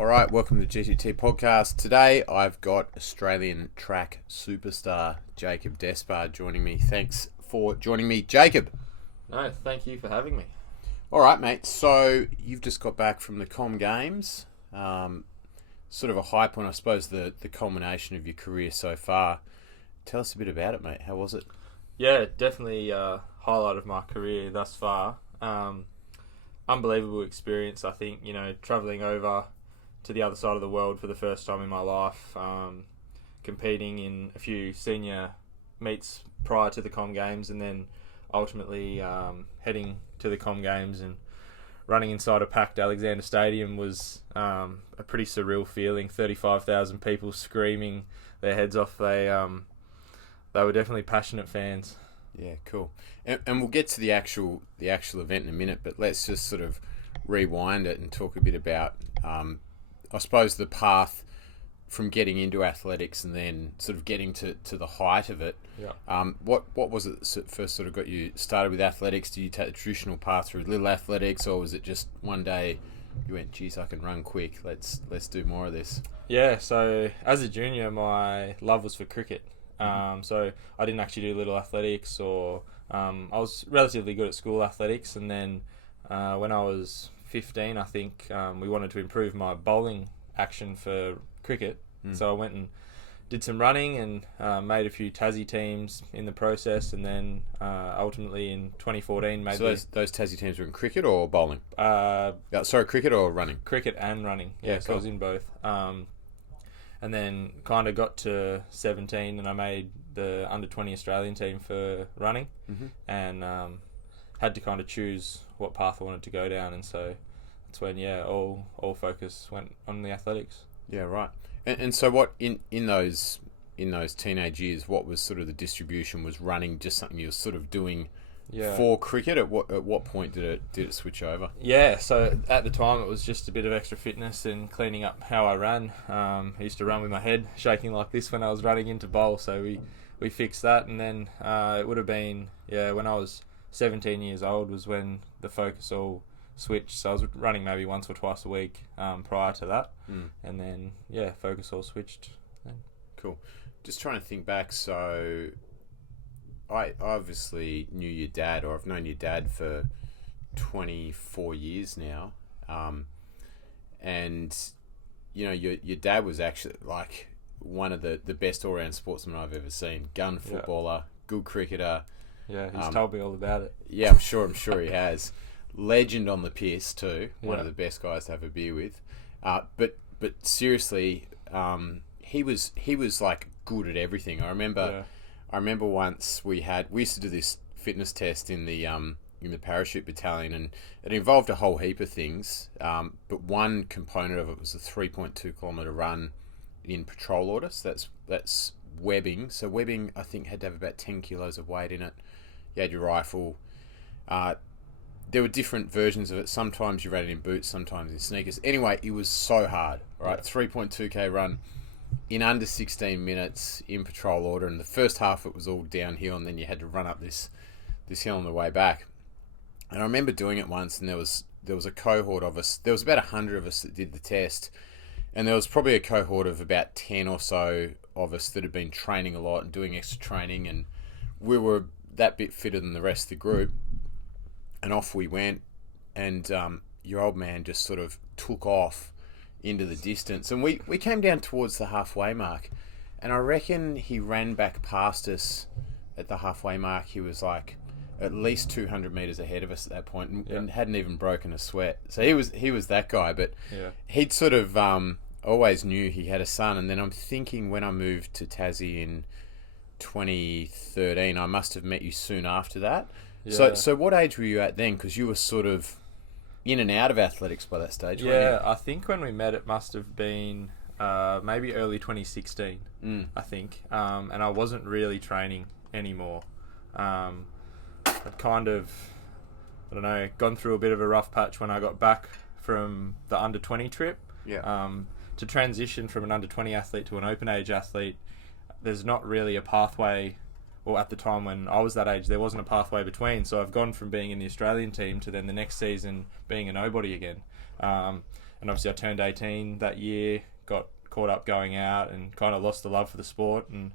All right, welcome to the GTT Podcast. Today I've got Australian track superstar Jacob Despard joining me. Thanks for joining me, Jacob. No, thank you for having me. All right, mate. So you've just got back from the Com Games. Sort of a high point, I suppose, the culmination of your career so far. Tell us a bit about it, mate. How was it? Yeah, definitely highlight of my career thus far. Unbelievable experience, I think, travelling over to the other side of the world for the first time in my life, competing in a few senior meets prior to the Com Games, and then ultimately heading to the Com Games and running inside a packed Alexander Stadium was a pretty surreal feeling. 35,000 people screaming their heads off. They were definitely passionate fans. Yeah, cool. And we'll get to the actual event in a minute, but let's just sort of rewind it and talk a bit about, I suppose, the path from getting into athletics and then sort of getting to the height of it. Yeah. What was it that first sort of got you started with athletics? Did you take the traditional path through little athletics, or was it just one day you went, geez, I can run quick, let's do more of this? Yeah, so as a junior, my love was for cricket. So I didn't actually do little athletics, or I was relatively good at school athletics, and then when I was 15, I think we wanted to improve my bowling action for cricket. So I went and did some running and made a few Tassie teams in the process, and then ultimately in 2014 made. So those Tassie teams were in cricket or bowling? Cricket or running? Cricket and running. Yeah, cool. So I was in both. And then kind of got to 17 and I made the under-20 Australian team for running, and had to kind of choose what path I wanted to go down, and so that's when all focus went on the athletics. Yeah, right. And so what in those teenage years, what was sort of the distribution? Was running just something you were sort of doing for cricket? At what point did it switch over? Yeah, so at the time it was just a bit of extra fitness and cleaning up how I ran. I used to run with my head shaking like this when I was running into bowl, so we fixed that, and then it would have been when I was 17 years old was when the focus all switched. So I was running maybe once or twice a week prior to that, and then focus all switched. Cool. Just trying to think back. So I obviously knew your dad, or I've known your dad for 24 years now, and your dad was actually like one of the best all-round sportsmen I've ever seen. Gun footballer, good cricketer. Yeah, he's told me all about it. Yeah, I'm sure he has. Legend on the piss too. One of the best guys to have a beer with. But seriously, he was like good at everything. I remember once we used to do this fitness test in the parachute battalion, and it involved a whole heap of things. But one component of it was a 3.2 kilometre run in patrol order. So that's webbing. So webbing, I think, had to have about 10 kilos of weight in it. You had your rifle. There were different versions of it. Sometimes you ran it in boots, sometimes in sneakers. Anyway, it was so hard, right? 3.2k run in under 16 minutes in patrol order, and the first half it was all downhill, and then you had to run up this hill on the way back. And I remember doing it once, and there was a cohort of us. There was about 100 of us that did the test, and there was probably a cohort of about 10 or so of us that had been training a lot and doing extra training, and we were that bit fitter than the rest of the group. And off we went, and your old man just sort of took off into the distance. And we came down towards the halfway mark, and I reckon he ran back past us at the halfway mark. He was like at least 200 metres ahead of us at that point, and hadn't even broken a sweat. So he was that guy, but he'd sort of always knew he had a son. And then I'm thinking, when I moved to Tassie in 2013, I must have met you soon after that. Yeah. So what age were you at then? Because you were sort of in and out of athletics by that stage, weren't you? I think when we met it must have been maybe early 2016, I think. And I wasn't really training anymore. I'd kind of, gone through a bit of a rough patch when I got back from the under-20 trip. Yeah. To transition from an under-20 athlete to an open-age athlete, there's not really a pathway. Or at the time when I was that age, there wasn't a pathway between. So I've gone from being in the Australian team to then the next season being a nobody again. and obviously I turned 18 that year, got caught up going out, and kind of lost the love for the sport. And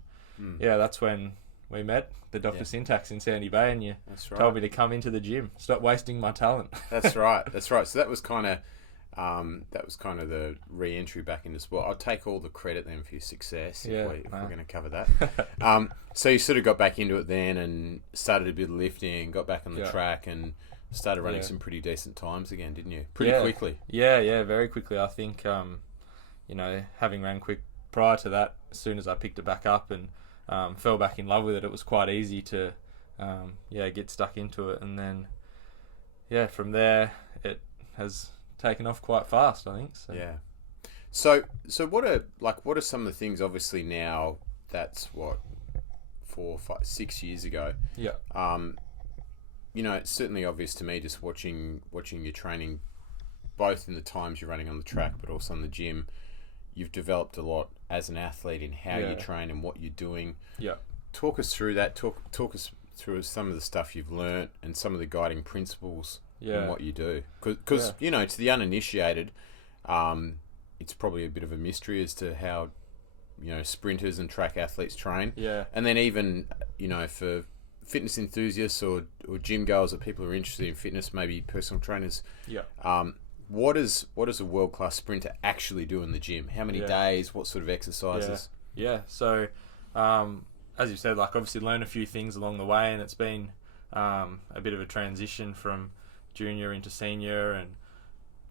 that's when we met, the Dr. Syntax in Sandy Bay, and you told me to come into the gym, stop wasting my talent. That's right. So that was kind of the re-entry back into sport. I'll take all the credit then for your success if we're going to cover that. So you sort of got back into it then and started a bit of lifting, got back on the track and started running some pretty decent times again, didn't you? Pretty quickly. Yeah, very quickly. I think, having ran quick prior to that, as soon as I picked it back up and fell back in love with it, it was quite easy to get stuck into it. And then, from there, it has taken off quite fast, I think. So. Yeah. So what are some of the things, obviously now, that's 4, 5, 6 years ago. Yeah. It's certainly obvious to me just watching your training, both in the times you're running on the track, but also in the gym. You've developed a lot as an athlete in how you train and what you're doing. Yeah. Talk us through that. Talk us through some of the stuff you've learnt and some of the guiding principles in what you do. Because to the uninitiated, it's probably a bit of a mystery as to how sprinters and track athletes train. Yeah. And then even for fitness enthusiasts or gym goers or people who are interested in fitness, maybe personal trainers. Yeah. What does a world-class sprinter actually do in the gym? How many days? What sort of exercises? Yeah. So, as you said, obviously learn a few things along the way, and it's been a bit of a transition from junior into senior and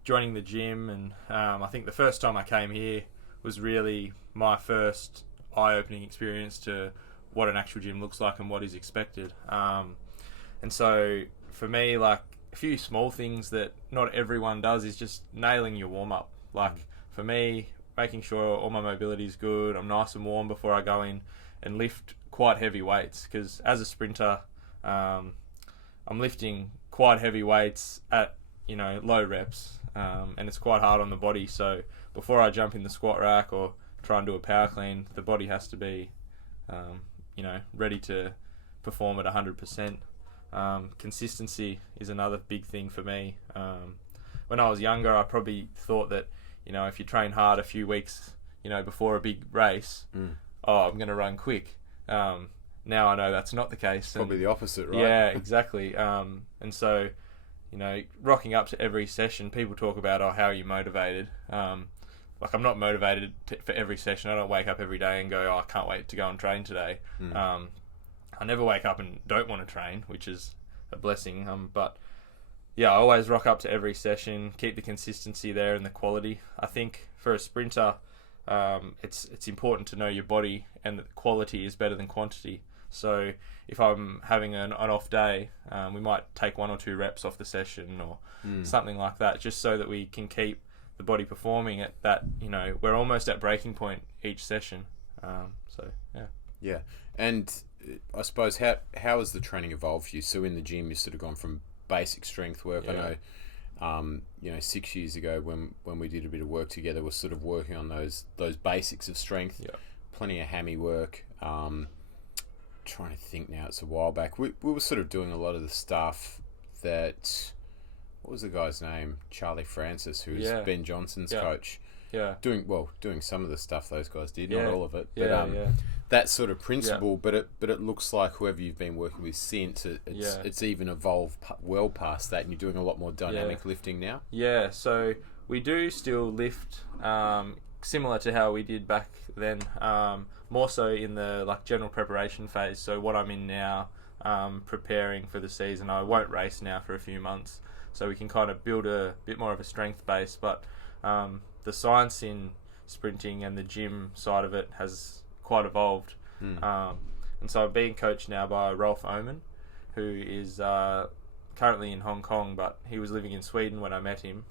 joining the gym. And I think the first time I came here was really my first eye-opening experience to what an actual gym looks like and what is expected. And so for me, a few small things that not everyone does is just nailing your warm-up. For me, making sure all my mobility is good, I'm nice and warm before I go in and lift quite heavy weights, because as a sprinter, I'm lifting quite heavy weights at low reps, and it's quite hard on the body. So before I jump in the squat rack or try and do a power clean, the body has to be ready to perform at 100%. Consistency is another big thing for me. When I was younger, I probably thought that, if you train hard a few weeks, before a big race, I'm going to run quick. Now I know that's not the case. Probably the opposite, right? Yeah, exactly. And so, rocking up to every session, people talk about, how are you motivated? I'm not motivated for every session. I don't wake up every day and go, I can't wait to go and train today. I never wake up and don't want to train, which is a blessing. But I always rock up to every session, keep the consistency there and the quality. I think for a sprinter, it's important to know your body, and that quality is better than quantity. So if I'm having an off day, we might take 1 or 2 reps off the session or something like that, just so that we can keep the body performing at that, we're almost at breaking point each session. Yeah. And I suppose how has the training evolved for you? So in the gym, you've sort of gone from basic strength work. I know, 6 years ago when we did a bit of work together, we're sort of working on those basics of strength. Yeah. Plenty of hammy work. Trying to think now, it's a while back. We were sort of doing a lot of the stuff that, what was the guy's name? Charlie Francis, who's Ben Johnson's coach. Yeah. Doing some of the stuff those guys did, not all of it. But that sort of principle, but it looks like whoever you've been working with since, it's even evolved well past that, and you're doing a lot more dynamic lifting now. Yeah, so we do still lift similar to how we did back then, more so in the general preparation phase. So what I'm in now, preparing for the season. I won't race now for a few months, so we can kind of build a bit more of a strength base, but the science in sprinting and the gym side of it has quite evolved. And so I'm being coached now by Rolf Oman, who is currently in Hong Kong, but he was living in Sweden when I met him.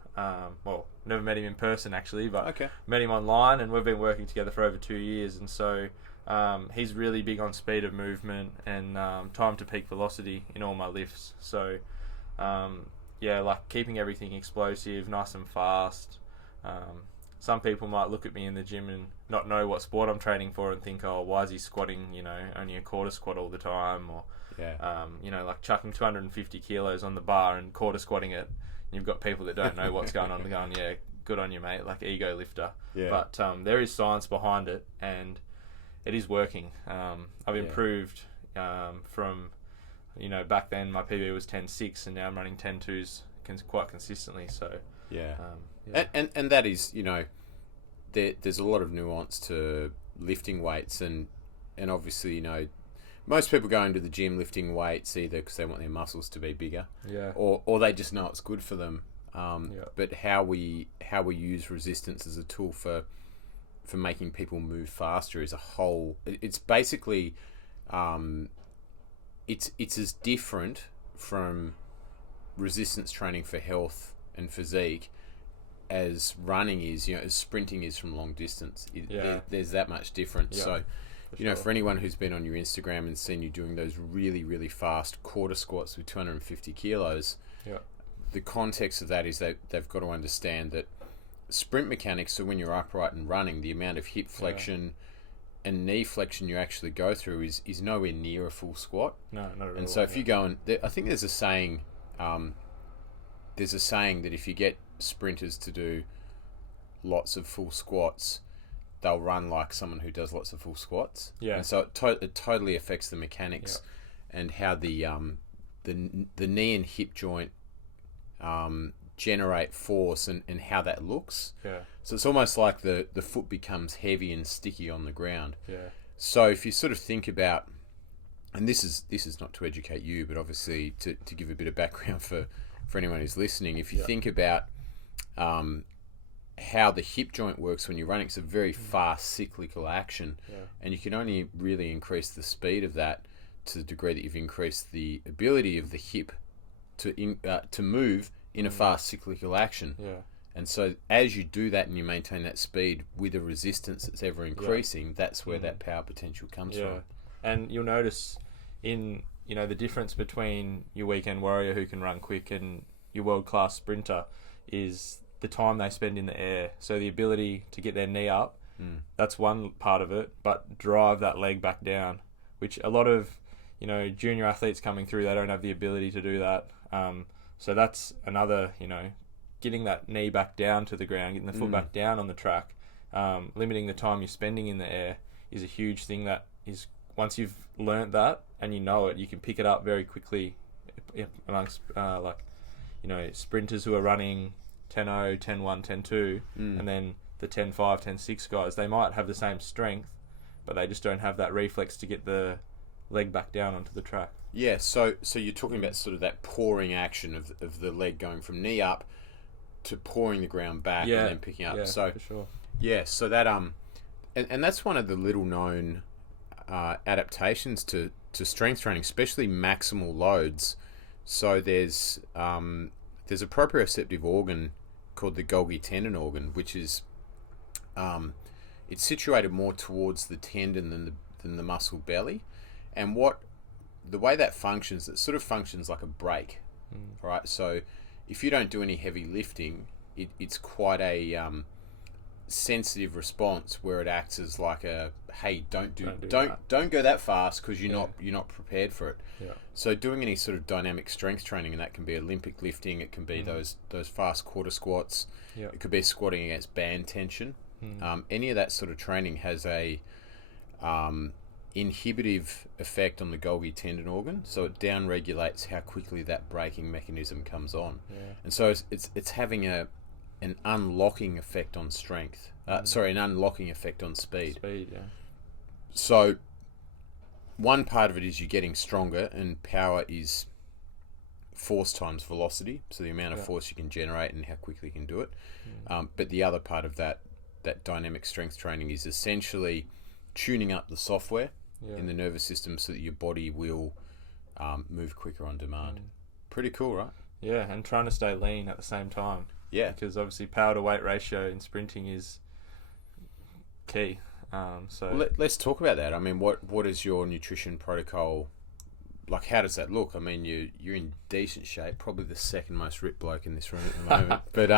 Never met him in person actually, but met him online, and we've been working together for over 2 years. And so he's really big on speed of movement and time to peak velocity in all my lifts. So keeping everything explosive, nice and fast. Some people might look at me in the gym and not know what sport I'm training for and think, why is he squatting, only a quarter squat all the time, or chucking 250 kilos on the bar and quarter squatting it. And you've got people that don't know what's going on, going, good on you, mate. Like ego lifter. Yeah. But there is science behind it, and it is working. I've improved from, back then my PB was 10.6, and now I'm running 10.2s quite consistently. So yeah. And that is, there's a lot of nuance to lifting weights, and obviously, most people go into the gym lifting weights either because they want their muscles to be bigger, or they just know it's good for them. But how we use resistance as a tool for making people move faster is a whole. It's basically, it's as different from resistance training for health and physique as running is, as sprinting is from long distance. There's that much difference. So, for anyone who's been on your Instagram and seen you doing those really, really fast quarter squats with 250 kilos, the context of that is that they've got to understand that sprint mechanics, so when you're upright and running, the amount of hip flexion and knee flexion you actually go through is nowhere near a full squat. No, not at all. And so if you go and... I think there's a saying... that if you get sprinters to do lots of full squats, they'll run like someone who does lots of full squats. Yeah. And so it totally affects the mechanics and how the knee and hip joint generate force and how that looks. Yeah. So it's almost like the foot becomes heavy and sticky on the ground. Yeah. So if you sort of think about, and this is not to educate you, but obviously to give a bit of background for anyone who's listening, if you think about how the hip joint works when you're running, it's a very fast cyclical action, and you can only really increase the speed of that to the degree that you've increased the ability of the hip to move in a fast cyclical action. Yeah. And so as you do that and you maintain that speed with a resistance that's ever increasing, that's where that power potential comes from. And you'll notice in the difference between your weekend warrior who can run quick and your world-class sprinter is the time they spend in the air. So the ability to get their knee up, that's one part of it, but drive that leg back down, which a lot of junior athletes coming through, they don't have the ability to do that. So that's another, getting that knee back down to the ground, getting the foot back down on the track, limiting the time you're spending in the air is a huge thing that is, once you've learnt that and you know it, you can pick it up very quickly amongst sprinters who are running 10.0, 10.1, 10.2, and then the 10.5, 10.6 guys. They might have the same strength, but they just don't have that reflex to get the leg back down onto the track. Yeah, so you're talking about sort of that pouring action of the leg going from knee up to pouring the ground back and then picking up. So for sure. Yeah, so that and that's one of the little known adaptations to strength training, especially maximal loads. So there's a proprioceptive organ called the Golgi tendon organ, which is it's situated more towards the tendon than the muscle belly, and the way that functions, it sort of functions like a brake, right? So if you don't do any heavy lifting, it's quite a sensitive response where it acts as like a, hey, don't go that fast because you're not prepared for it. Yeah. So doing any sort of dynamic strength training, and that can be Olympic lifting, it can be those fast quarter squats, it could be squatting against band tension. Any of that sort of training has a inhibitive effect on the Golgi tendon organ, so it down regulates how quickly that braking mechanism comes on, and so it's having an unlocking effect on strength. An unlocking effect on speed. So one part of it is you're getting stronger, and power is force times velocity, so the amount of force you can generate and how quickly you can do it. But the other part of that dynamic strength training is essentially tuning up the software in the nervous system so that your body will move quicker on demand. Pretty cool, right? Yeah, and trying to stay lean at the same time. Yeah. Because obviously power to weight ratio in sprinting is key. Let's talk about that. I mean, what is your nutrition protocol? Like, how does that look? I mean, you're in decent shape, probably the second most ripped bloke in this room at the moment. But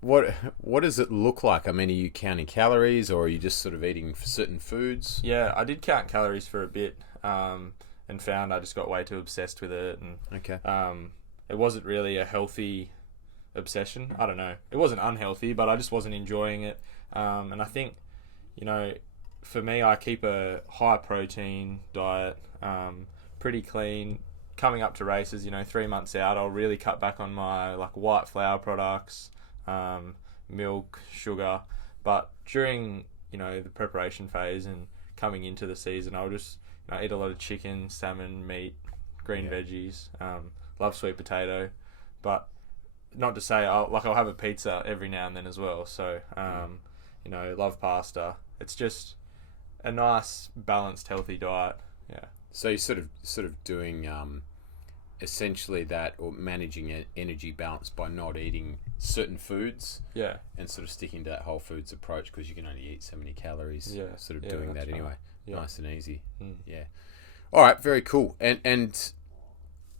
what does it look like? I mean, are you counting calories, or are you just sort of eating certain foods? Yeah, I did count calories for a bit, and found I just got way too obsessed with it, and it wasn't really a healthy obsession. I don't know. It wasn't unhealthy, but I just wasn't enjoying it. And I think, for me, I keep a high protein diet, pretty clean. Coming up to races, 3 months out, I'll really cut back on my white flour products, milk, sugar. But during, the preparation phase and coming into the season, I'll just eat a lot of chicken, salmon, meat, green veggies. Love sweet potato, but not to say I'll have a pizza every now and then as well. So, love pasta. It's just a nice, balanced, healthy diet. Yeah. So you're sort of doing essentially that, or managing energy balance by not eating certain foods. Yeah. And sort of sticking to that whole foods approach, because you can only eat so many calories. Yeah. Sort of doing that anyway. Yeah. Nice and easy. Yeah. All right. Very cool. And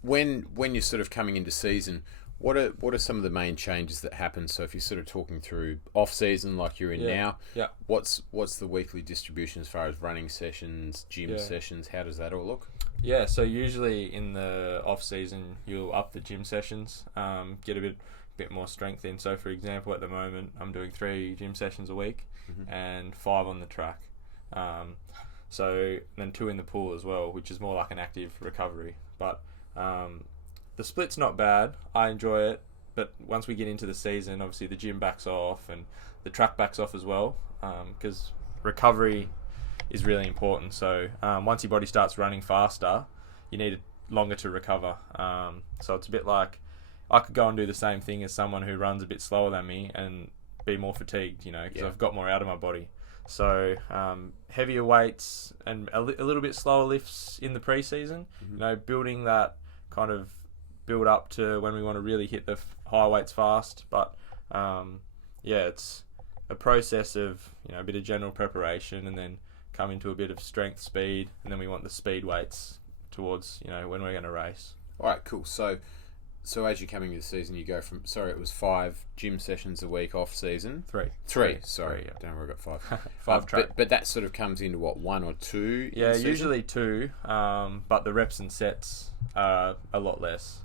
when you're sort of coming into season, what are some of the main changes that happen? So if you're sort of talking through off season like you're in now, what's the weekly distribution as far as running sessions, gym sessions? How does that all look? Yeah, so usually in the off season you'll up the gym sessions, get a bit more strength in. So for example, at the moment I'm doing 3 gym sessions a week and 5 on the track. So then 2 in the pool as well, which is more like an active recovery. But the split's not bad. I enjoy it. But once we get into the season, obviously the gym backs off and the track backs off as well, because recovery is really important. So once your body starts running faster, you need longer to recover. So it's a bit like I could go and do the same thing as someone who runs a bit slower than me and be more fatigued, because I've got more out of my body. So heavier weights and a little bit slower lifts in the pre-season, building that kind of build up to when we want to really hit the high weights fast. But it's a process of a bit of general preparation and then come into a bit of strength, speed, and then we want the speed weights towards when we're going to race. All right, cool. So as you're coming into the season, you go from, it was 5 gym sessions a week off season. 3. Sorry, yeah. Don't know where I got 5. 5 track. But that sort of comes into what, 1 or 2? Yeah, usually 2. But the reps and sets are a lot less.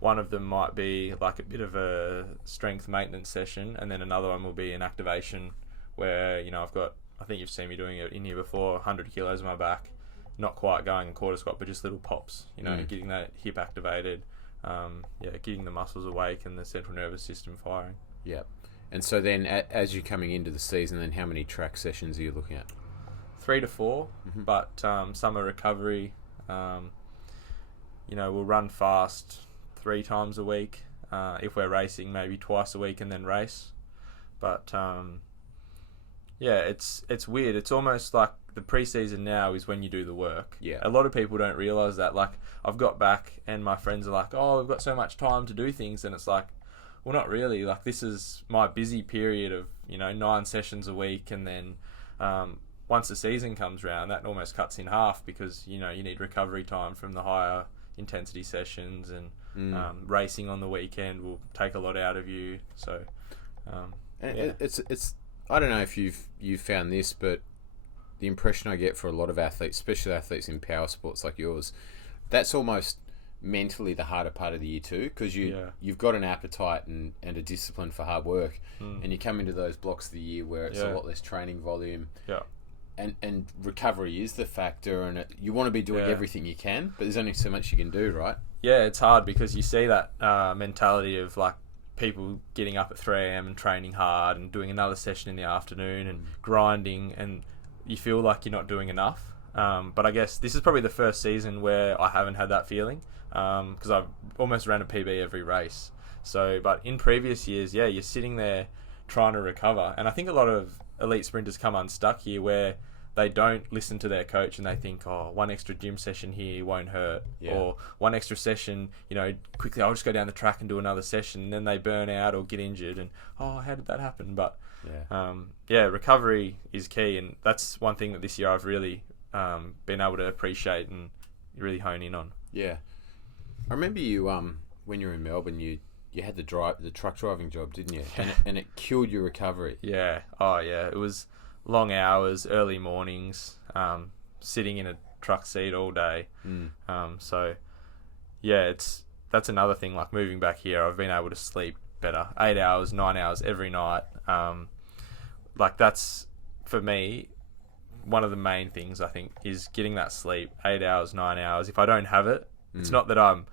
One of them might be like a bit of a strength maintenance session, and then another one will be an activation where I've got, I think you've seen me doing it in here before, 100 kilos on my back, not quite going in quarter squat, but just little pops, getting that hip activated, getting the muscles awake and the central nervous system firing. Yeah. And so then as you're coming into the season, then how many track sessions are you looking at? 3 to 4, but summer recovery, we'll run fast 3 times a week. If we're racing, maybe twice a week and then race. But it's weird. It's almost like the pre-season now is when you do the work. Yeah. A lot of people don't realise that. Like, I've got back and my friends are like, oh, we've got so much time to do things. And it's like, well, not really. Like, this is my busy period of, 9 sessions a week. And then once the season comes around, that almost cuts in half because, you need recovery time from the higher intensity sessions, and racing on the weekend will take a lot out of you. So, it's I don't know if you've found this, but the impression I get for a lot of athletes, especially athletes in power sports like yours, that's almost mentally the harder part of the year too, because you've got an appetite and a discipline for hard work, and you come into those blocks of the year where it's a lot less training volume. Yeah. And recovery is the factor, and you want to be doing everything you can, but there's only so much you can do, right? Yeah, it's hard because you see that mentality of like people getting up at 3 a.m. and training hard and doing another session in the afternoon and grinding, and you feel like you're not doing enough. But I guess this is probably the first season where I haven't had that feeling, because I've almost ran a PB every race. So, but in previous years, you're sitting there trying to recover, and I think a lot of elite sprinters come unstuck here where they don't listen to their coach and they think, oh, 1 extra gym session here won't hurt, or 1 extra session, quickly I'll just go down the track and do another session, and then they burn out or get injured, and how did that happen? But recovery is key, and that's one thing that this year I've really been able to appreciate and really hone in on. Yeah, I remember you when you were in Melbourne, you had the truck driving job, didn't you? And it killed your recovery. Yeah. Oh yeah, it was long hours, early mornings, sitting in a truck seat all day. So yeah, that's another thing. Like moving back here, I've been able to sleep better, 8 hours, 9 hours every night. Like that's for me one of the main things I think is getting that sleep, 8 hours, 9 hours. If I don't have it, it's not that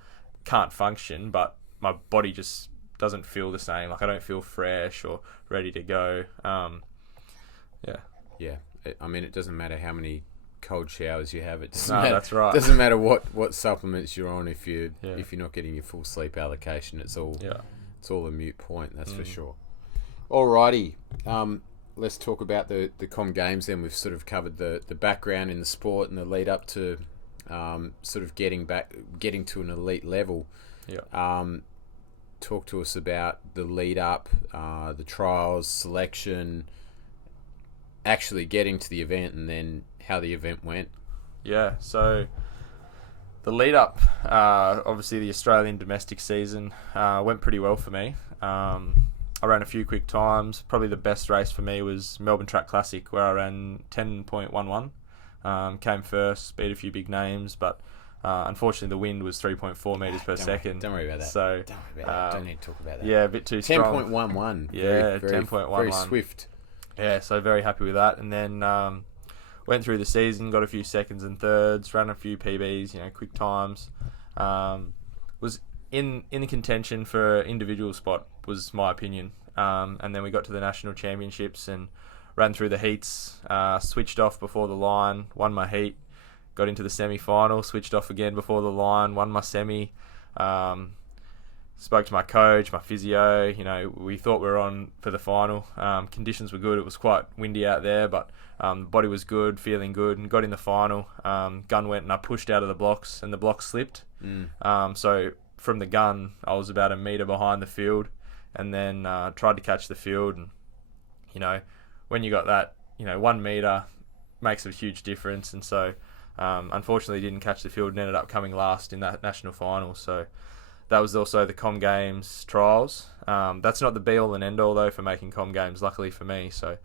can't function, but my body just doesn't feel the same. Like I don't feel fresh or ready to go. Yeah. I mean, it doesn't matter how many cold showers you have. It doesn't No, matter, that's right. Doesn't matter what supplements you're on if you're not getting your full sleep allocation. It's all a moot point. That's for sure. Alrighty. Let's talk about the Com Games then. We've sort of covered the background in the sport and the lead up to sort of getting to an elite level. Talk to us about the lead up, the trials, selection, actually getting to the event, and then how the event went. Yeah, so the lead up, obviously the Australian domestic season went pretty well for me. I ran a few quick times. Probably the best race for me was Melbourne Track Classic, where I ran 10.11. Came first, beat a few big names, but unfortunately the wind was 3.4 metres per second. Don't worry about that. So, don't worry about that. Don't need to talk about that. Yeah, a bit too strong. 10.11. Yeah, very, 10.11. Very swift. Yeah, so very happy with that. And then went through the season, got a few seconds and thirds, ran a few PBs, quick times. Was in the contention for individual spot, was my opinion. And then we got to the national championships and ran through the heats, switched off before the line, won my heat, got into the semi-final, switched off again before the line, won my semi. Spoke to my coach, my physio. We thought we were on for the final. Conditions were good. It was quite windy out there, but the body was good, feeling good, and got in the final. Gun went and I pushed out of the blocks, and the blocks slipped. So from the gun, I was about 1 metre behind the field, and then tried to catch the field. And when you got that, 1 metre makes a huge difference. And so unfortunately didn't catch the field and ended up coming last in that national final. So that was also the Com Games trials. That's not the be-all and end-all, though, for making Com Games, luckily for me. So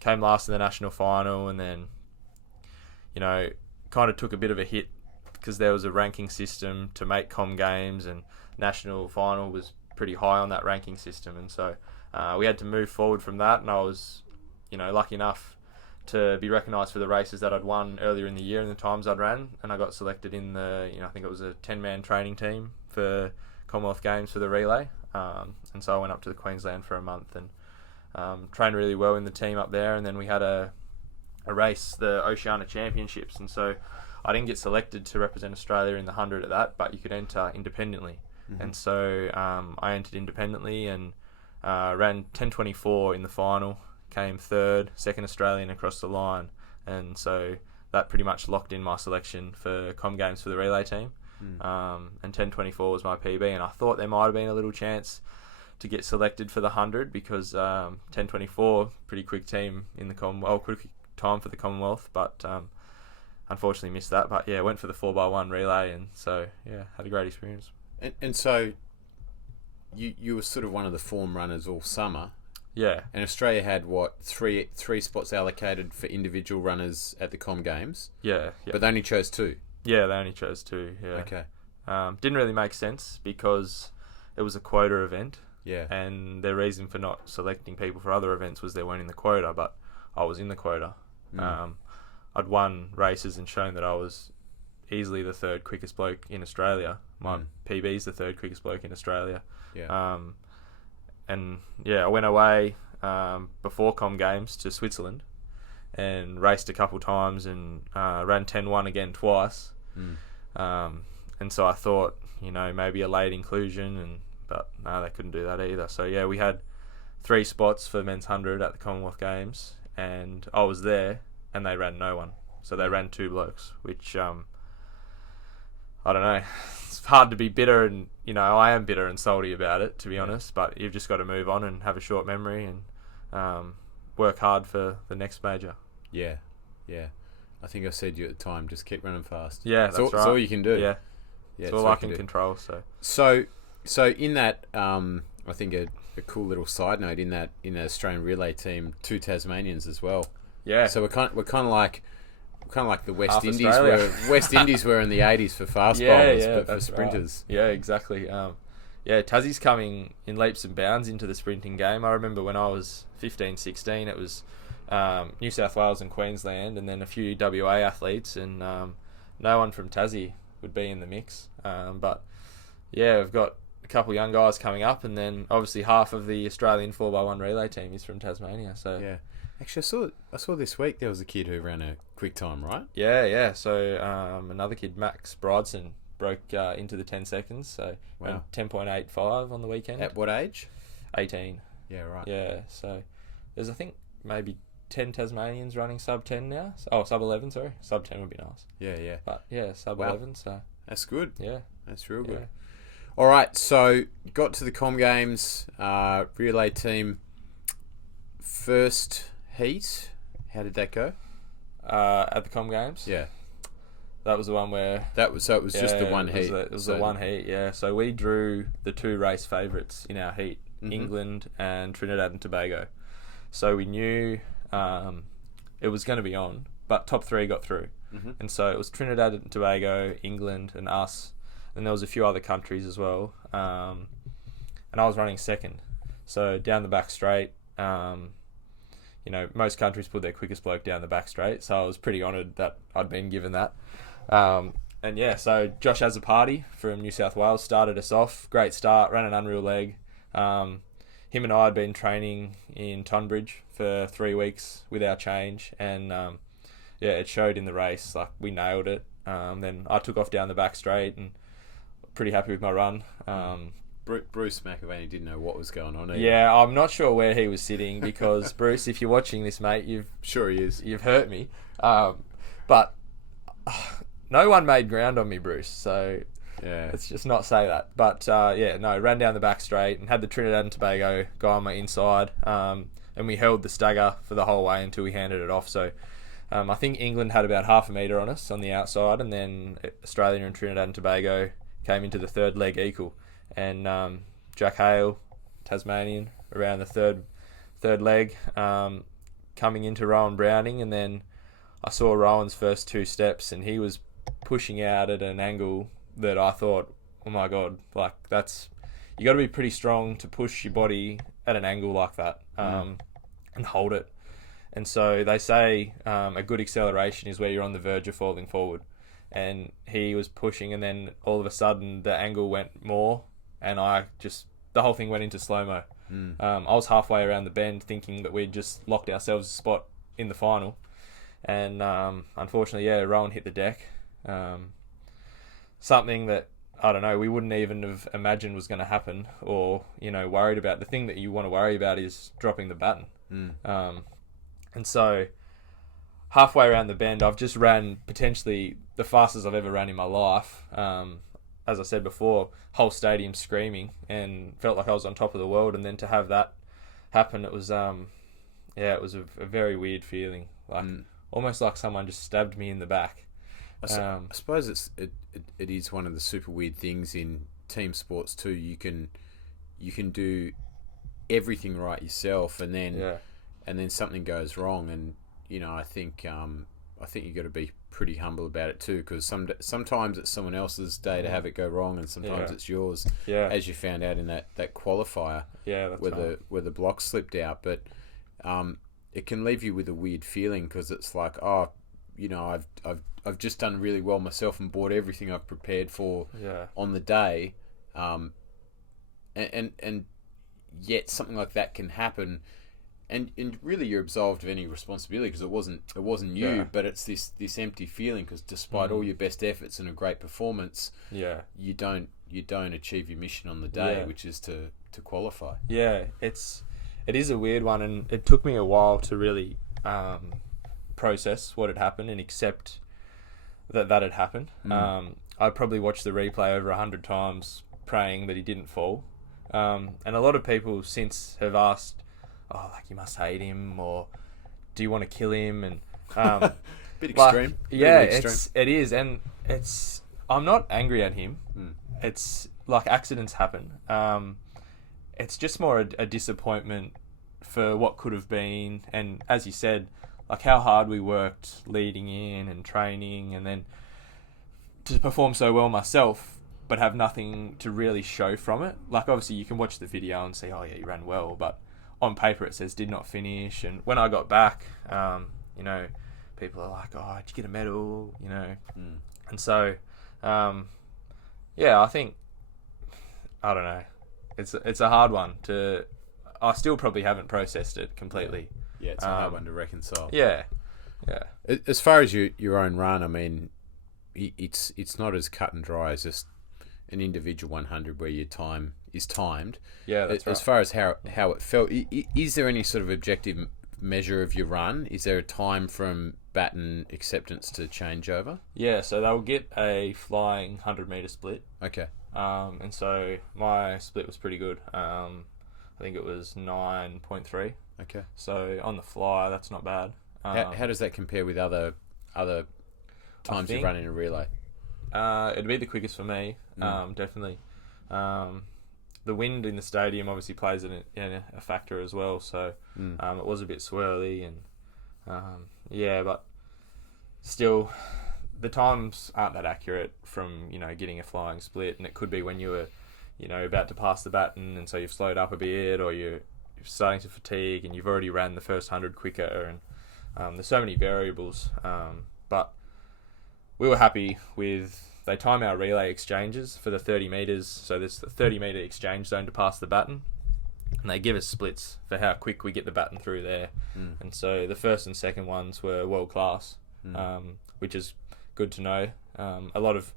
came last in the national final, and then, kind of took a bit of a hit because there was a ranking system to make Com Games, and national final was pretty high on that ranking system. And so we had to move forward from that, and I was, lucky enough to be recognised for the races that I'd won earlier in the year and the times I'd ran, and I got selected in the, I think it was a 10-man training team for Commonwealth Games for the relay, and so I went up to the Queensland for a month and trained really well in the team up there. And then we had a race, the Oceania Championships, and so I didn't get selected to represent Australia in the 100 at that, but you could enter independently. And so I entered independently and ran 10.24 in the final, came third, second Australian across the line, and so that pretty much locked in my selection for Com Games for the relay team. And 10.24 was my PB, and I thought there might have been a little chance to get selected for the 100 because 10.24, pretty quick team in the quick time for the Commonwealth, but unfortunately missed that. But yeah, went for the 4x1 relay, and so yeah, had a great experience. And so you were sort of one of the form runners all summer. Yeah. And Australia had three spots allocated for individual runners at the Com Games. Yeah. But they only chose 2. Yeah, they only chose 2. Yeah. Okay. Didn't really make sense because it was a quota event. Yeah. And their reason for not selecting people for other events was they weren't in the quota, but I was in the quota. I'd won races and shown that I was easily the third quickest bloke in Australia. My PB's the third quickest bloke in Australia. Yeah. And yeah, I went away before Com Games to Switzerland and raced a couple times and ran 10.1 again twice. And so I thought, maybe a late inclusion, but no, they couldn't do that either. So yeah, we had 3 spots for men's 100 at the Commonwealth Games, and I was there, and they ran no one. So they ran 2 blokes, which I don't know. It's hard to be bitter, and I am bitter and salty about it, to be honest. But you've just got to move on and have a short memory and work hard for the next major. Yeah. I think I said to you at the time, just keep running fast. Yeah, that's right. That's all you can do. Yeah, it's all I can control. So in that, I think a cool little side note in that Australian relay team, 2 Tasmanians as well. Yeah. So we're kind of like kind of like the West Half Indies Australia. West Indies were in the 80s for fast bowlers, but for sprinters. Right. Yeah, exactly. Tassie's coming in leaps and bounds into the sprinting game. I remember when I was 15, 16, it was New South Wales and Queensland, and then a few WA athletes, and no one from Tassie would be in the mix. But yeah, we've got a couple of young guys coming up, and then obviously half of the Australian 4x1 relay team is from Tasmania. So yeah, actually, I saw this week there was a kid who ran a quick time, right? Yeah. So another kid, Max Bridson, broke into the 10 seconds. So wow. 10.85 on the weekend. At what age? 18. Yeah, right. Yeah. So there's, I think, maybe 10 Tasmanians running sub 10 now. Oh, sub 11. Sorry, sub 10 would be nice. Yeah. But yeah, sub wow. 11. So that's good. Yeah, that's real good. Yeah. All right, so got to the Com Games, relay team, first heat. How did that go? At the Com Games? Yeah. That was the one where... it was just the one heat. It was the one heat, yeah. So we drew the two race favourites in our heat, England and Trinidad and Tobago. So we knew it was going to be on, but top three got through. Mm-hmm. And so it was Trinidad and Tobago, England and us. And there was a few other countries as well. And I was running second. So down the back straight, most countries put their quickest bloke down the back straight. So I was pretty honoured that I'd been given that. So Josh Azzopardi from New South Wales started us off. Great start, ran an unreal leg. Him and I had been training in Tonbridge for 3 weeks with our change. And it showed in the race. Like, we nailed it. Then I took off down the back straight and pretty happy with my run. Bruce McAvaney didn't know what was going on either. Yeah, I'm not sure where he was sitting because Bruce, if you're watching this, mate, sure he is. You've hurt me. But no one made ground on me, Bruce. So yeah, let's just not say that. But ran down the back straight and had the Trinidad and Tobago guy on my inside. And we held the stagger for the whole way until we handed it off. So I think England had about half a metre on us on the outside, and then Australia and Trinidad and Tobago came into the third leg equal. And Jack Hale, Tasmanian, around the third leg, coming into Rowan Browning, and then I saw Rowan's first 2 steps, and he was pushing out at an angle that I thought, oh my God, like you got to be pretty strong to push your body at an angle like that and hold it. And so they say a good acceleration is where you're on the verge of falling forward. And he was pushing, and then all of a sudden the angle went more, and the whole thing went into slow-mo. I was halfway around the bend thinking that we'd just locked ourselves a spot in the final. And unfortunately, Rowan hit the deck. Something that, I don't know, we wouldn't even have imagined was going to happen or, worried about. The thing that you want to worry about is dropping the baton. And so halfway around the bend, I've just ran potentially the fastest I've ever ran in my life. As I said before, whole stadium screaming, and felt like I was on top of the world. And then to have that happen, it was, it was a very weird feeling, like almost like someone just stabbed me in the back. I suppose it is one of the super weird things in team sports too. You can do everything right yourself, and then something goes wrong, and I think you got to be pretty humble about it too, because sometimes it's someone else's day to have it go wrong, and sometimes it's yours. Yeah. As you found out in that qualifier. Yeah, that's where the block slipped out, but it can leave you with a weird feeling, because it's like, I've just done really well myself and bought everything I've prepared for on the day, and yet something like that can happen. And really, you're absolved of any responsibility, because it wasn't you, but it's this empty feeling, because despite all your best efforts and a great performance, you don't achieve your mission on the day, which is to qualify. Yeah, it is a weird one, and it took me a while to really process what had happened and accept that had happened. I probably watched the replay over 100 times, praying that he didn't fall. And a lot of people since have asked, you must hate him, or do you want to kill him? And bit extreme. It is, and I'm not angry at him. It's like accidents happen. It's just more a disappointment for what could have been, and as you said, like how hard we worked leading in and training, and then to perform so well myself, but have nothing to really show from it. Like obviously you can watch the video and say, oh yeah, you ran well, but on paper it says did not finish. And when I got back, you know, people are like, oh, did you get a medal? You know, and so, yeah, I think, I don't know, it's a hard one to. I still probably haven't processed it completely. Yeah, it's a hard one to reconcile. Yeah. As far as your own run, I mean, it's not as cut and dry as just an individual 100 where your time is timed. Yeah, that's right. As far as how it felt, is there any sort of objective measure of your run? Is there a time from baton acceptance to changeover? Yeah, so they'll get a flying 100-metre split. Okay. And so my split was pretty good. I think it was 9.3. Okay. So on the fly, that's not bad. How does that compare with other times you've run in a relay? It'd be the quickest for me, definitely. The wind in the stadium obviously plays a factor as well, so it was a bit swirly, and but still, the times aren't that accurate from, you know, getting a flying split, and it could be when you were, you know, about to pass the baton, and so you've slowed up a bit, or you're starting to fatigue, and you've already ran the first 100 quicker, and there's so many variables, but we were happy with. They time our relay exchanges for the 30 metres, so there's the 30-metre exchange zone to pass the baton, and they give us splits for how quick we get the baton through there. And so the first and second ones were world class, which is good to know. A lot of,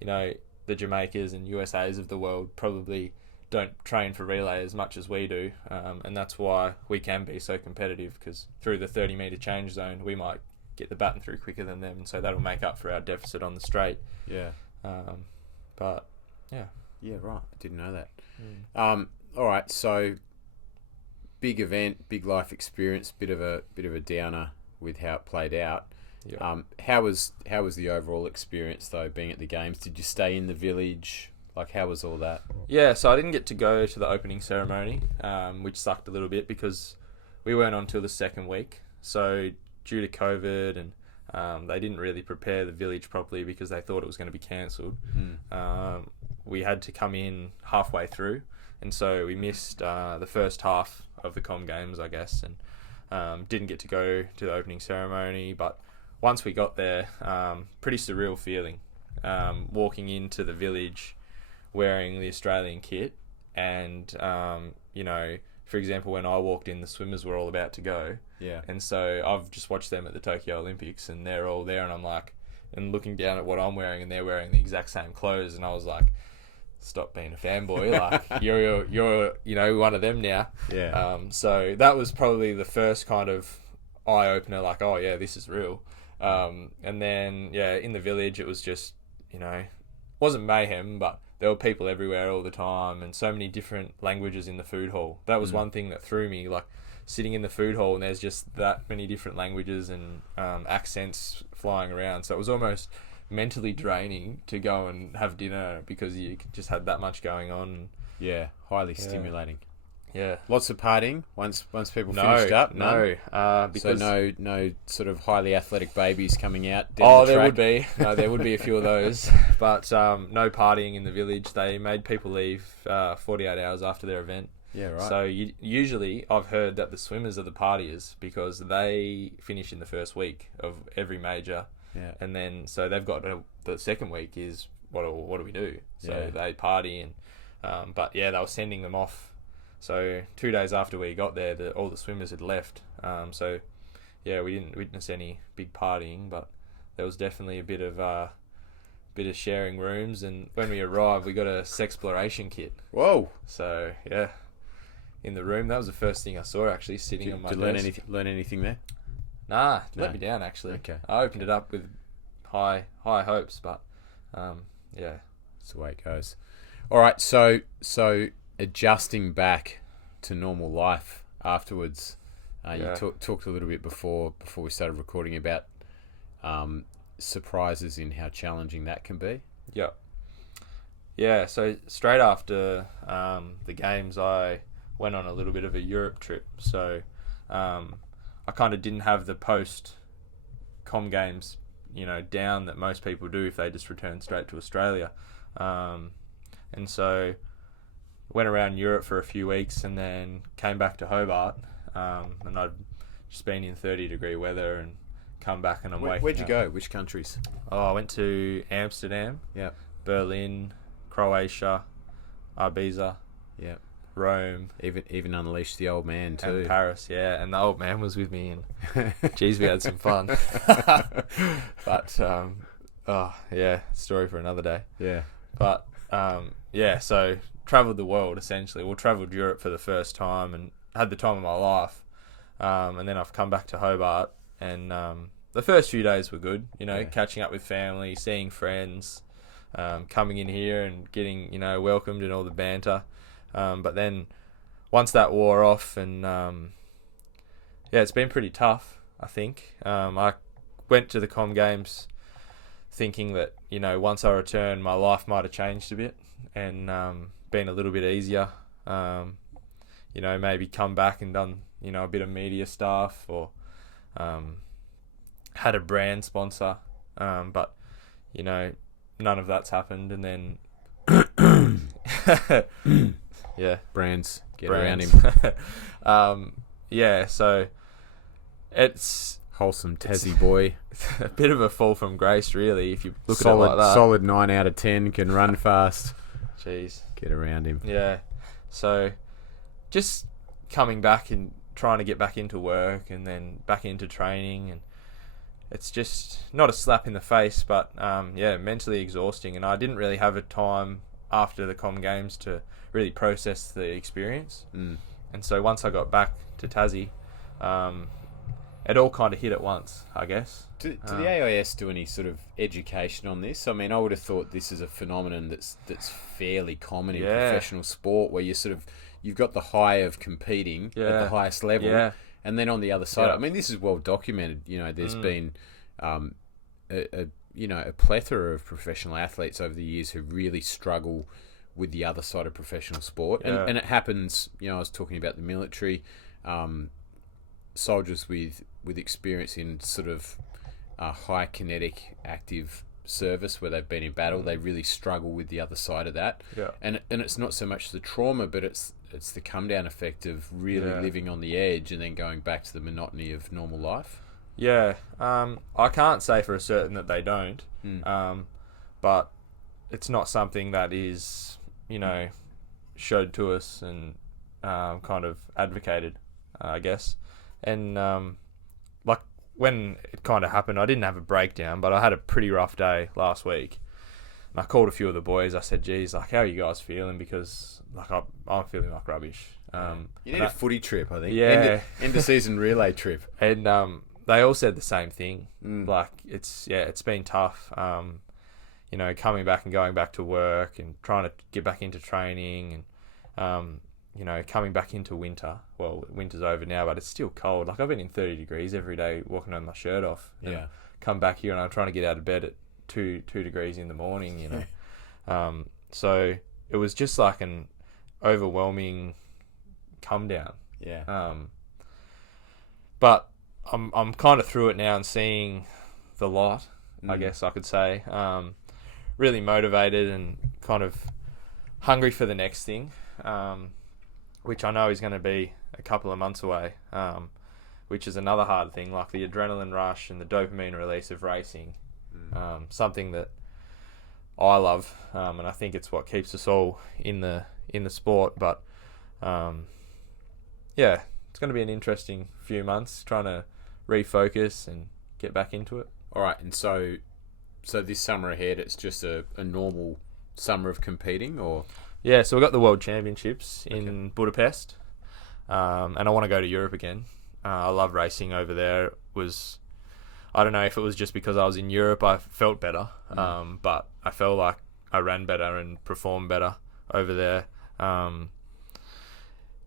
you know, the Jamaicas and USAs of the world probably don't train for relay as much as we do, and that's why we can be so competitive, because through the 30-metre change zone we might get the baton through quicker than them, and so that'll make up for our deficit on the straight. Yeah. But yeah. Yeah, right. I didn't know that. All right. So big event, big life experience, bit of a downer with how it played out. Yeah. How was the overall experience though, being at the games? Did you stay in the village? Like, how was all that? Yeah, so I didn't get to go to the opening ceremony, which sucked a little bit because we weren't on till the second week. So due to COVID, and they didn't really prepare the village properly because they thought it was going to be cancelled. We had to come in halfway through, and so we missed the first half of the Com Games, I guess, and didn't get to go to the opening ceremony. But once we got there, pretty surreal feeling, walking into the village wearing the Australian kit, and you know, for example, when I walked in, the swimmers were all about to go. Yeah. And so I've just watched them at the Tokyo Olympics, and they're all there, and I'm like, and looking down at what I'm wearing, and they're wearing the exact same clothes, and I was like, stop being a fanboy, like you're you know, one of them now. Yeah. So that was probably the first kind of eye opener, like, oh yeah, this is real. And then in the village it was just, you know, wasn't mayhem, but there were people everywhere all the time, and so many different languages in the food hall. That was one thing that threw me, like sitting in the food hall and there's just that many different languages and accents flying around. So it was almost mentally draining to go and have dinner because you just had that much going on. Yeah, highly stimulating. Yeah. Lots of partying once people finished up? No. Because so no sort of highly athletic babies coming out down the track? There would be. No, there would be a few of those. But no partying in the village. They made people leave 48 hours after their event. Yeah, right. So usually I've heard that the swimmers are the partiers because they finish in the first week of every major. Yeah. And then so they've got the second week is what do we do? So they party, and but they were sending them off. So 2 days after we got there, all the swimmers had left. So we didn't witness any big partying, but there was definitely a bit of sharing rooms. And when we arrived, we got a sexploration kit. Whoa! So in the room, that was the first thing I saw actually sitting on my desk. Did you learn anything there? Nah, let me down actually. Okay. I opened it up with high hopes, but that's the way it goes. All right, so adjusting back to normal life afterwards. You talked a little bit before we started recording about surprises in how challenging that can be. Yep. Yeah, so straight after the games, I went on a little bit of a Europe trip. So I I kind of didn't have the post-com games, down that most people do if they just return straight to Australia. And so went around Europe for a few weeks and then came back to Hobart. And I'd just been in 30-degree weather and come back and waking up. Where'd you go? Which countries? I went to Amsterdam, Berlin, Croatia, Ibiza, Rome. Even unleashed the old man too. And Paris, and the old man was with me, and geez, we had some fun. But story for another day. Yeah. But so travelled the world essentially. Well, travelled Europe for the first time and had the time of my life. And then I've come back to Hobart, and the first few days were good. Catching up with family, seeing friends, coming in here and getting welcomed and all the banter. But then once that wore off, and it's been pretty tough, I think. I went to the Com Games thinking that, once I returned, my life might have changed a bit and been a little bit easier. Maybe come back and done, a bit of media stuff or had a brand sponsor. But, none of that's happened. And then... brands get around him. So it's wholesome Tassie boy. A bit of a fall from grace, really, if you look at it solid, like that. Solid 9 out of 10, can run fast. Jeez, get around him. Yeah, so just coming back and trying to get back into work and then back into training, and it's just not a slap in the face, but mentally exhausting. And I didn't really have a time after the Com Games to really process the experience. And so once I got back to Tassie, it all kind of hit at once, I guess. Do the AIS do any sort of education on this? I mean, I would have thought this is a phenomenon that's fairly common in professional sport, where you've got the high of competing at the highest level, and then on the other side, I mean, this is well documented. There's been a plethora of professional athletes over the years who really struggle with the other side of professional sport. And it happens, I was talking about the military, soldiers with experience in sort of high kinetic active service where they've been in battle, they really struggle with the other side of that. And it's not so much the trauma, but it's the come down effect of really living on the edge and then going back to the monotony of normal life. I can't say for a certain that they don't, but it's not something that is, showed to us and kind of advocated, I guess. And like when it kind of happened, I didn't have a breakdown, but I had a pretty rough day last week. And I called a few of the boys. I said, geez, like, how are you guys feeling? Because like I'm feeling like rubbish. You need a footy trip, I think. Yeah. End of season relay trip. And they all said the same thing. Like it's been tough. Coming back and going back to work and trying to get back into training and coming back into winter. Well, winter's over now, but it's still cold. Like I've been in 30 degrees every day, walking on my shirt off. Come back here and I'm trying to get out of bed at 2 degrees in the morning. So it was just like an overwhelming come down. But I'm kind of through it now and seeing the light, I guess I could say. Really motivated and kind of hungry for the next thing, which I know is going to be a couple of months away, which is another hard thing, like the adrenaline rush and the dopamine release of racing, something that I love, and I think it's what keeps us all in the sport. But it's going to be an interesting few months trying to refocus and get back into it. All right, and so this summer ahead, it's just a normal summer of competing, or? Yeah, so we've got the World Championships in Budapest, and I want to go to Europe again. I love racing over there. I don't know if it was just because I was in Europe, I felt better, but I felt like I ran better and performed better over there. And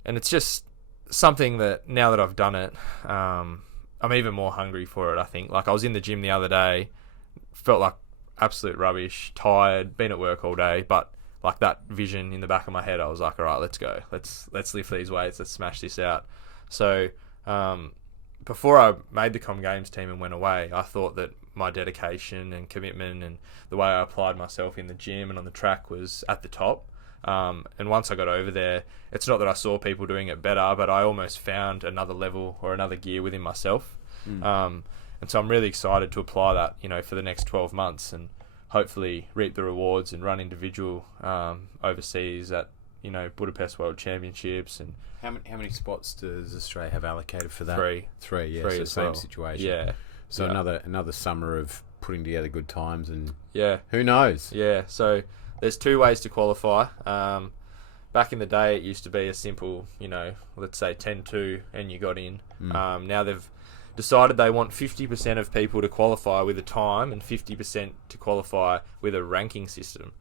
it's just something that now that I've done it, I'm even more hungry for it, I think. Like I was in the gym the other day, felt like absolute rubbish, tired, been at work all day, but like that vision in the back of my head, I was like, all right, let's go. Let's lift these weights. Let's smash this out. So before I made the Com Games team and went away, I thought that my dedication and commitment and the way I applied myself in the gym and on the track was at the top. And once I got over there, it's not that I saw people doing it better, but I almost found another level or another gear within myself. And so I'm really excited to apply that, for the next 12 months and hopefully reap the rewards and run individual overseas at, Budapest World Championships. And how many spots does Australia have allocated for that? Three, yeah. Three so as same well. situation. Yeah. So another summer of putting together good times and who knows? Yeah. So there's two ways to qualify. Back in the day, it used to be a simple, let's say 10-2 and you got in. Now they've decided they want 50% of people to qualify with a time and 50% to qualify with a ranking system.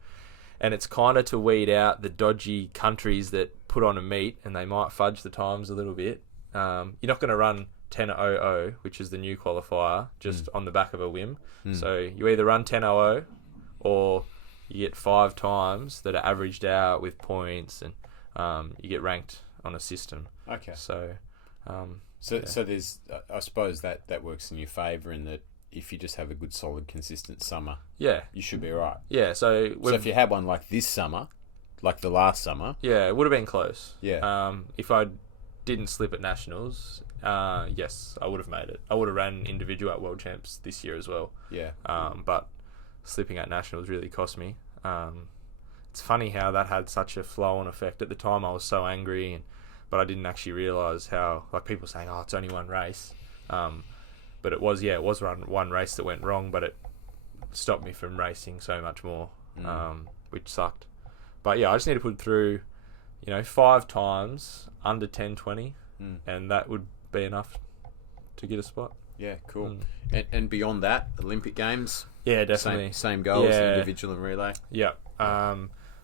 And it's kind of to weed out the dodgy countries that put on a meet and they might fudge the times a little bit. You're not going to run 10.00, which is the new qualifier, just on the back of a whim. So you either run 10.00 or you get 5 times that are averaged out with points and you get ranked on a system. Okay. So there's, I suppose that works in your favour in that if you just have a good, solid, consistent summer, you should be right. Yeah, so if you had one like this summer, like the last summer, it would have been close. Yeah. If I didn't slip at nationals, yes, I would have made it. I would have ran individual at World Champs this year as well. Yeah. But slipping at nationals really cost me. It's funny how that had such a flow-on effect. At the time, I was so angry, but I didn't actually realise how, like people saying, "Oh, it's only one race." But it was one race that went wrong, but it stopped me from racing so much more, which sucked. But I just need to put through, 5 times under 10:20, and that would be enough to get a spot. Yeah, cool. And beyond that, Olympic Games? Yeah, definitely. Same goals, individual and relay? Yeah.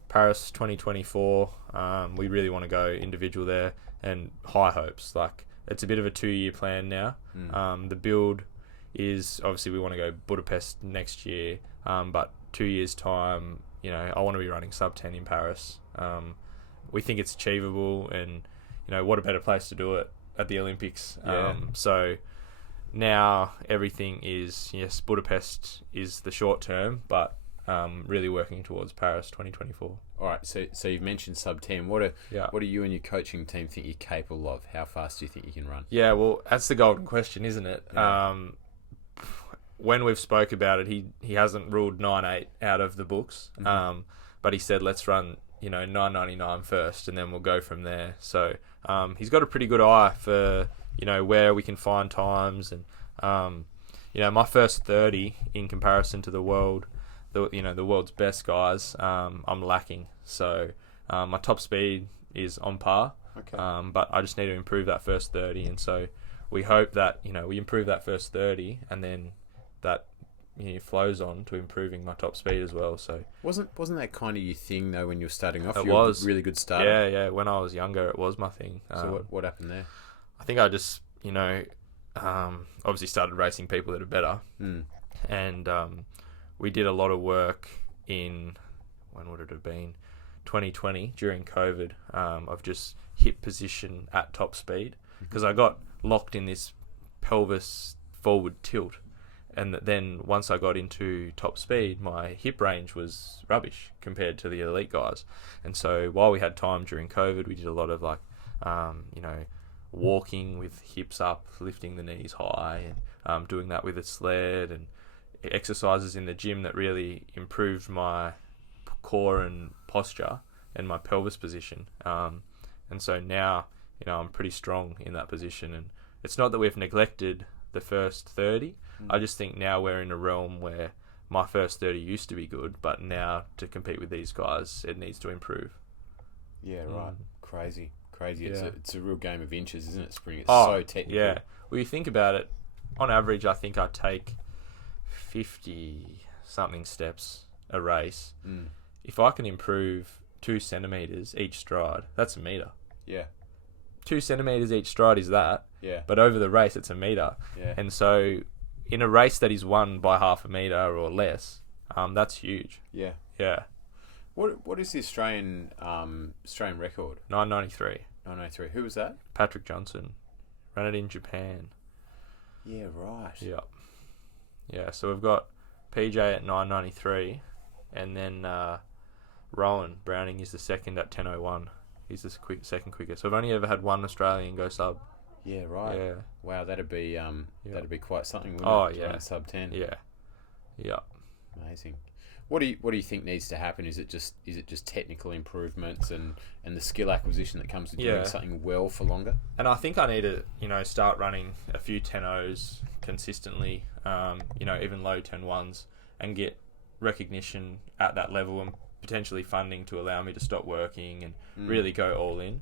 Paris 2024, we really want to go individual there, and high hopes. Like, it's a bit of a 2-year plan now. The build is, obviously we want to go Budapest next year, but 2 years' time, I want to be running sub 10 in Paris. We think it's achievable, and, what a better place to do it at the Olympics. So now everything is, yes, Budapest is the short term, but really working towards Paris 2024. All right, so you've mentioned sub 10. What do you and your coaching team think you're capable of? How fast do you think you can run? Yeah, well, that's the golden question, isn't it? Yeah. When we've spoke about it, he hasn't ruled 9.8 out of the books, but he said let's run 9.99 first, and then we'll go from there. So he's got a pretty good eye for where we can find times, and my first 30 in comparison to the world. The world's best guys, I'm lacking. So my top speed is on par, but I just need to improve that first 30. And so we hope that we improve that first 30, and then that flows on to improving my top speed as well. So wasn't that kind of your thing though when you were starting off? It you was were a really good starter. Yeah. When I was younger, it was my thing. So what happened there? I think I just obviously started racing people that are better, and we did a lot of work in, when would it have been, 2020 during COVID, of just hip position at top speed, because I got locked in this pelvis forward tilt, and then once I got into top speed, my hip range was rubbish compared to the elite guys. And so while we had time during COVID, we did a lot of walking with hips up, lifting the knees high, and doing that with a sled, and exercises in the gym that really improved my core and posture and my pelvis position. And so now, I'm pretty strong in that position. And it's not that we've neglected the first 30. I just think now we're in a realm where my first 30 used to be good, but now to compete with these guys, it needs to improve. Yeah, right. Crazy. Yeah. It's a real game of inches, isn't it, Spring? It's so technical. Yeah. Well, you think about it, on average, I think I take 50-something steps a race. If I can improve 2 centimetres each stride, that's a metre. Yeah. 2 centimetres each stride is that. Yeah. But over the race, it's a metre. Yeah. And so in a race that is won by half a metre or less, that's huge. Yeah. Yeah. What is the Australian record? 993. 993. Who was that? Patrick Johnson. Ran it in Japan. Yeah, right. Yeah. Yeah, so we've got PJ at 993, and then Rowan Browning is the second at 10:01. He's the second quickest. So I've only ever had one Australian go sub. Yeah, right. Yeah. Wow, that'd be quite something, wouldn't Oh, it? yeah. Run sub 10. Yeah. Yeah. Amazing. What do you think needs to happen? Is it just technical improvements and the skill acquisition that comes with doing something well for longer? And I think I need to, start running a few 10.0s consistently, even low 10.1s, and get recognition at that level and potentially funding to allow me to stop working and really go all in.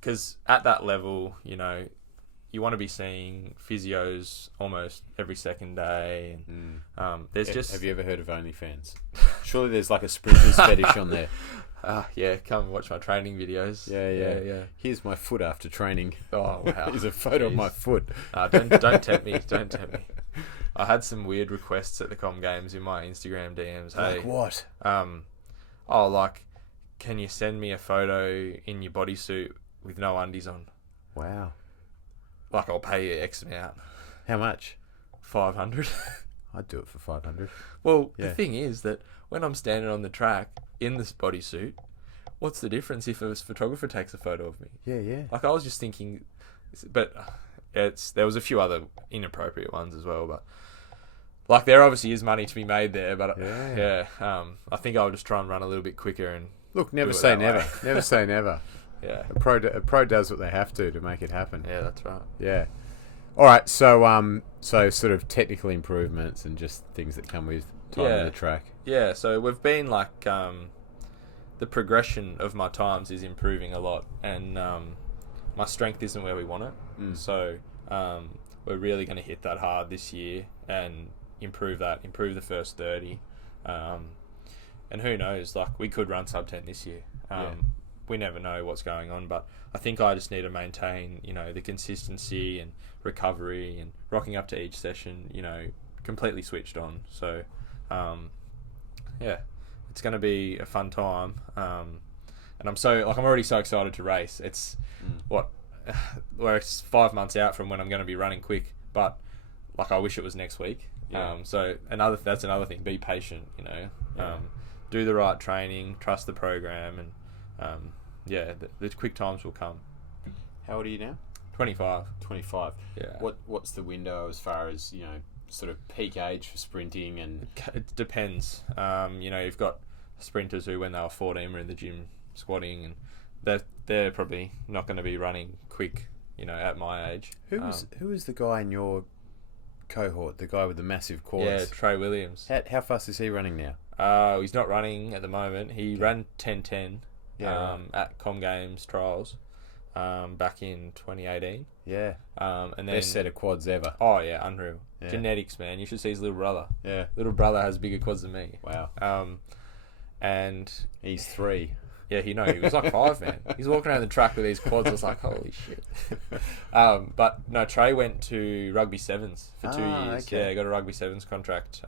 Because at that level, you want to be seeing physios almost every second day. And, Have you ever heard of OnlyFans? Surely there's like a sprinter's fetish on there. Yeah, come and watch my training videos. Yeah. Here's my foot after training. Oh, wow. Here's a photo of my foot. Don't tempt me. Don't tempt me. I had some weird requests at the Com Games in my Instagram DMs. Hey, like what? Can you send me a photo in your bodysuit with no undies on? Wow. Like, I'll pay you X amount. How much? 500. I'd do it for 500. Well, the thing is that when I'm standing on the track in this bodysuit, what's the difference if a photographer takes a photo of me? Yeah. Like, I was just thinking, but there was a few other inappropriate ones as well, but like, there obviously is money to be made there, but I think I'll just try and run a little bit quicker and look, never say never. Never say never. Yeah. A pro does what they have to make it happen. Yeah, that's right. Yeah. All right. So sort of technical improvements and just things that come with time on the track. Yeah. So we've been like the progression of my times is improving a lot, and my strength isn't where we want it. So we're really going to hit that hard this year and improve the first 30. And who knows? Like, we could run sub 10 this year. We never know what's going on, but I think I just need to maintain, the consistency and recovery and rocking up to each session, completely switched on. So, it's going to be a fun time. And I'm already so excited to race. It's we're 5 months out from when I'm going to be running quick, but like, I wish it was next week. So that's another thing. Be patient, do the right training, trust the program, and the quick times will come. How old are you now? 25. 25. Yeah. What's the window as far as, sort of peak age for sprinting? And it depends. You've got sprinters who, when they were 14, were in the gym squatting, and they're probably not going to be running quick, at my age. Who was the guy in your cohort? The guy with the massive quads? Yeah, Trey Williams. How fast is he running now? He's not running at the moment. He ran 10:10 at Com Games trials back in 2018. Yeah. And then best set of quads ever. Oh yeah, unreal. Yeah. Genetics, man. You should see his little brother. Yeah. Little brother has bigger quads than me. Wow. And he's 3. Yeah, he was like 5, man. He's walking around the track with these quads. I was like, holy shit. But no, Trey went to rugby sevens for 2 years. Okay. Yeah, got a rugby sevens contract.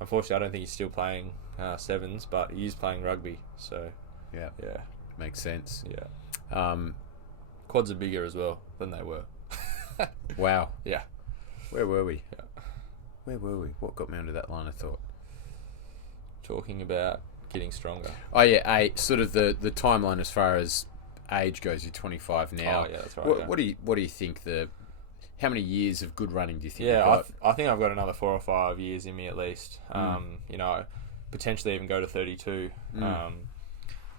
Unfortunately, I don't think he's still playing sevens, but he is playing rugby. So yeah, makes sense. Yeah. Quads are bigger as well than they were. Wow. Yeah. Where were we? Yeah. Where were we? What got me onto that line of thought? Talking about getting stronger. Oh yeah, sort of the timeline as far as age goes. You're 25 now. Oh yeah, that's right. What do you think how many years of good running do you think? Yeah, I think I've got another 4 or 5 years in me at least. Potentially even go to 32. And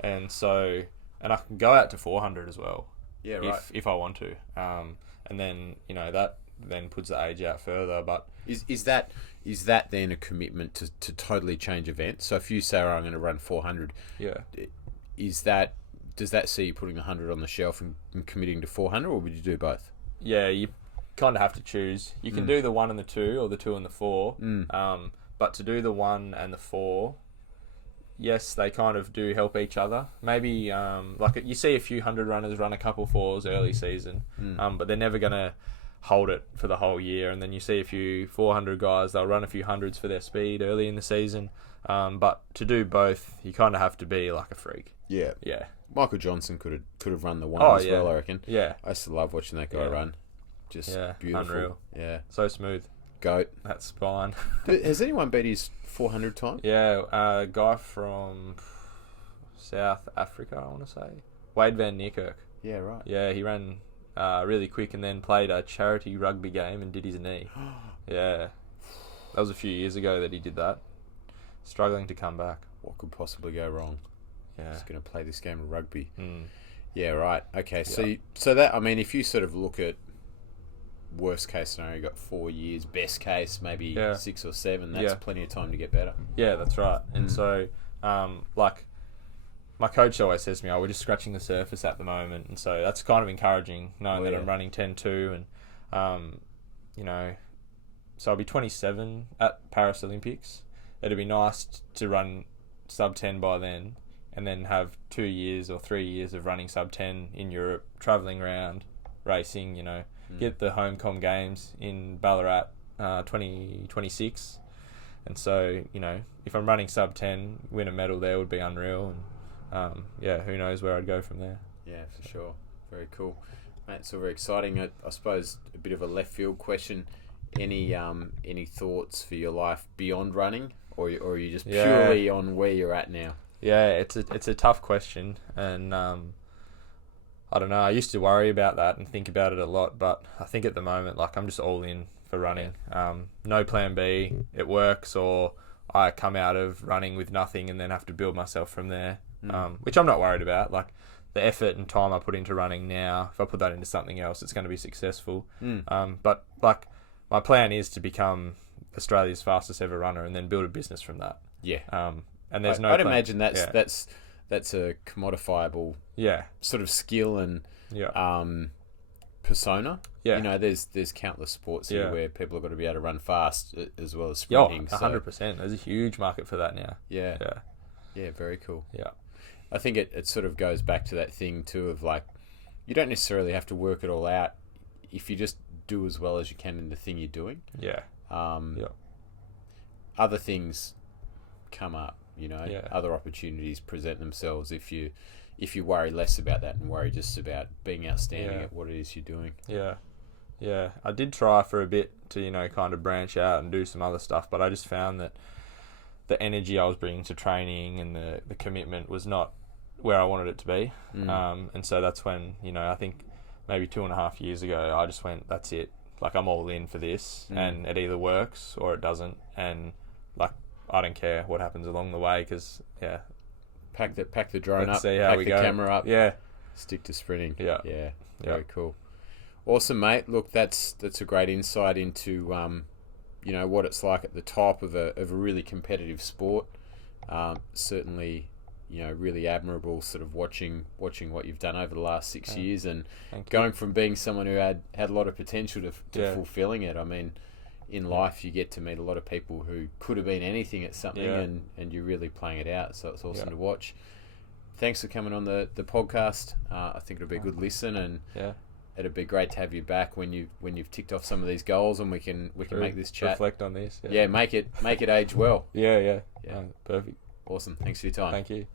I can go out to 400 as well. Yeah, right. If I want to. And then that then puts the age out further. But is that then a commitment to totally change events? So if you say, I'm going to run 400, does that see you putting 100 on the shelf and committing to 400, or would you do both? Yeah, you kind of have to choose. You can do the 1 and the 2, or the 2 and the 4. But to do the 1 and the 4, yes, they kind of do help each other. Maybe like you see a few 100 runners run a couple 4s early season, but they're never going to hold it for the whole year. And then you see a few 400 guys, they'll run a few 100s for their speed early in the season. But to do both, you kind of have to be like a freak. Yeah. Yeah. Michael Johnson could have run the 1 as well, I reckon. Yeah. I used to love watching that guy run. Just Yeah, beautiful. unreal. Yeah. So smooth. Goat. That spine. Has anyone beat his 400 time? Yeah, a guy from South Africa, I want to say. Wade van Niekerk. Yeah, right. Yeah, he ran really quick and then played a charity rugby game and did his knee. Yeah. That was a few years ago that he did that. Struggling to come back. What could possibly go wrong? Yeah. Just going to play this game of rugby. Mm. Yeah, right. Okay, so Yeah. so that, I mean, if you sort of look at worst case scenario, you got 4 years. Best case, maybe 6 or 7. That's plenty of time to get better. Yeah, that's right. And so, like, my coach always says to me, we're just scratching the surface at the moment. And so that's kind of encouraging, knowing that I'm running 10.2 and, you know, so I'll be 27 at Paris Olympics. It'd be nice to run sub 10 by then and then have 2 years or 3 years of running sub 10 in Europe, travelling around, racing, you know, get the home com games in Ballarat 2026. And so, you know, if I'm running sub 10, win a medal there would be unreal. And who knows where I'd go from there. Yeah, for sure. Very cool. Mate, it's all very exciting. I suppose a bit of a left field question. Any thoughts for your life beyond running, or are you just purely on where you're at now? Yeah, it's a tough question, and I don't know. I used to worry about that and think about it a lot, but I think at the moment, like, I'm just all in for running. No plan B. It works, or I come out of running with nothing and then have to build myself from there, which I'm not worried about. Like, the effort and time I put into running now, if I put that into something else, it's going to be successful. But like, my plan is to become Australia's fastest ever runner and then build a business from that. Yeah. And there's I'd imagine that's a commodifiable sort of skill and persona. Yeah. You know, there's countless sports here where people have got to be able to run fast as well as Yeah, sprinting. 100%. There's a huge market for that now. Yeah. Yeah, very cool. Yeah. I think it sort of goes back to that thing too of, like, you don't necessarily have to work it all out if you just do as well as you can in the thing you're doing. Yeah. Other things come up, you know. Yeah. Other opportunities present themselves if you worry less about that and worry just about being outstanding at what it is you're doing. Yeah. Yeah. I did try for a bit to, you know, kind of branch out and do some other stuff, but I just found that the energy I was bringing to training and the commitment was not where I wanted it to be. And so that's when, you know, I think maybe 2.5 years ago, I just went, that's it. Like, I'm all in for this, and it either works or it doesn't. And, like, I don't care what happens along the way, because, pack the drone let's up, see how pack we the go. camera up, Yeah. stick to sprinting. Yeah. Very cool. Awesome, mate. Look, that's a great insight into you know, what it's like at the top of a really competitive sport. Certainly, you know, really admirable sort of watching what you've done over the last 6 years, and going from being someone who had a lot of potential to fulfilling it. I mean, in life you get to meet a lot of people who could have been anything at something, and you're really playing it out, so it's awesome to watch. Thanks for coming on the podcast. I think it'll be a good listen, and it'd be great to have you back when you've ticked off some of these goals, and we can make this chat, reflect on this. Make it age well. Yeah. Perfect. Awesome. Thanks for your time. Thank you.